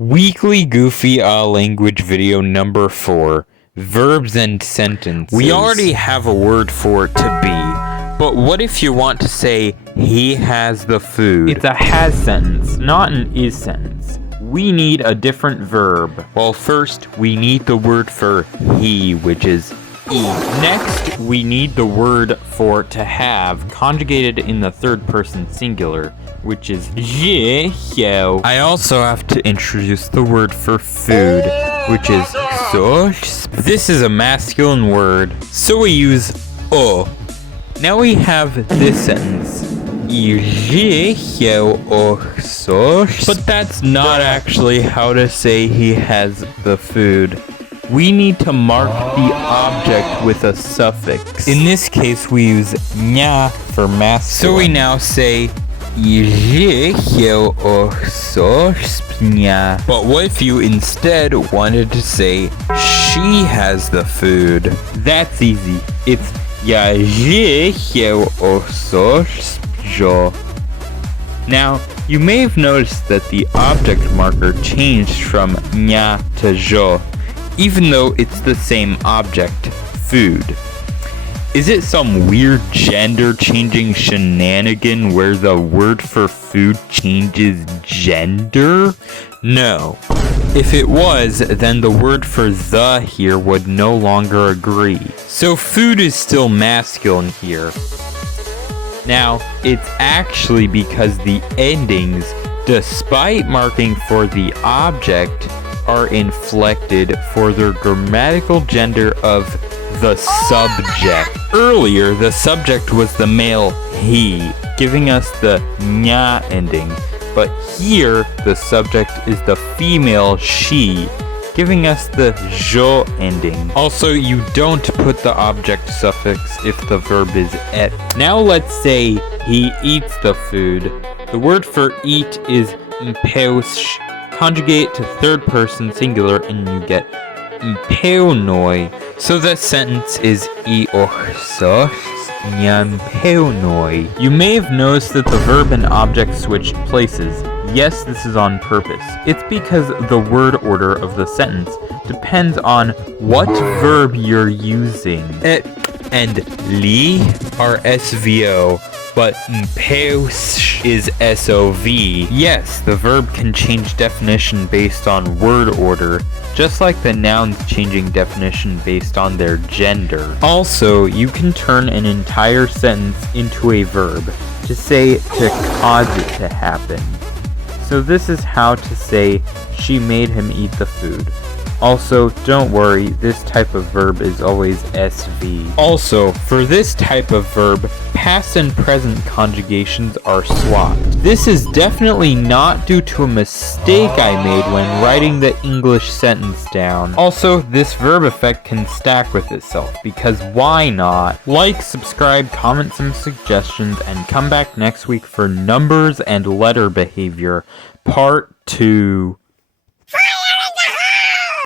Weekly Goofy Language video number 4. Verbs and sentences. We already have a word for it to be, but what if you want to say, he has the food? It's a has sentence, not an is sentence. We need a different verb. Well, first, we need the word for he, which is e. Next, we need the word for to have, conjugated in the third person singular, which is wgahhlv. I also have to introduce the word for food, which is sos. This is a masculine word, so we use o. Now we have this sentence. But that's not actually how to say he has the food. We need to mark the object with a suffix. In this case, we use nya for masculine. So we now say But what if you instead wanted to say she has the food? That's easy. It's Now, you may have noticed that the object marker changed from nya to jo, even though it's the same object, food. Is it some weird gender-changing shenanigan where the word for food changes gender? No. If it was, then the word for the here would no longer agree. So food is still masculine here. Now, it's actually because the endings, despite marking for the object, are inflected for their grammatical gender of the subject. Earlier, the subject was the male he, giving us the nya ending, but here the subject is the female she, giving us the jo ending. Also, you don't put the object suffix if the verb is et. Now let's say he eats the food. The word for eat is mpeus. Conjugate to third person singular and you get mpeunoi. So the sentence is iochsos nyampeunoi. You may have noticed that the verb and object switched places. Yes, this is on purpose. It's because the word order of the sentence depends on what verb you're using. Et and li are SVO, but mpeus is SOV. Yes, the verb can change definition based on word order, just like the nouns changing definition based on their gender. Also, you can turn an entire sentence into a verb to say to cause it to happen. So this is how to say she made him eat the food. Also, don't worry, this type of verb is always SV. Also, for this type of verb, past and present conjugations are swapped. This is definitely not due to a mistake I made when writing the English sentence down. Also, this verb effect can stack with itself, because why not? Like, subscribe, comment some suggestions, and come back next week for numbers and letter behavior, part 2.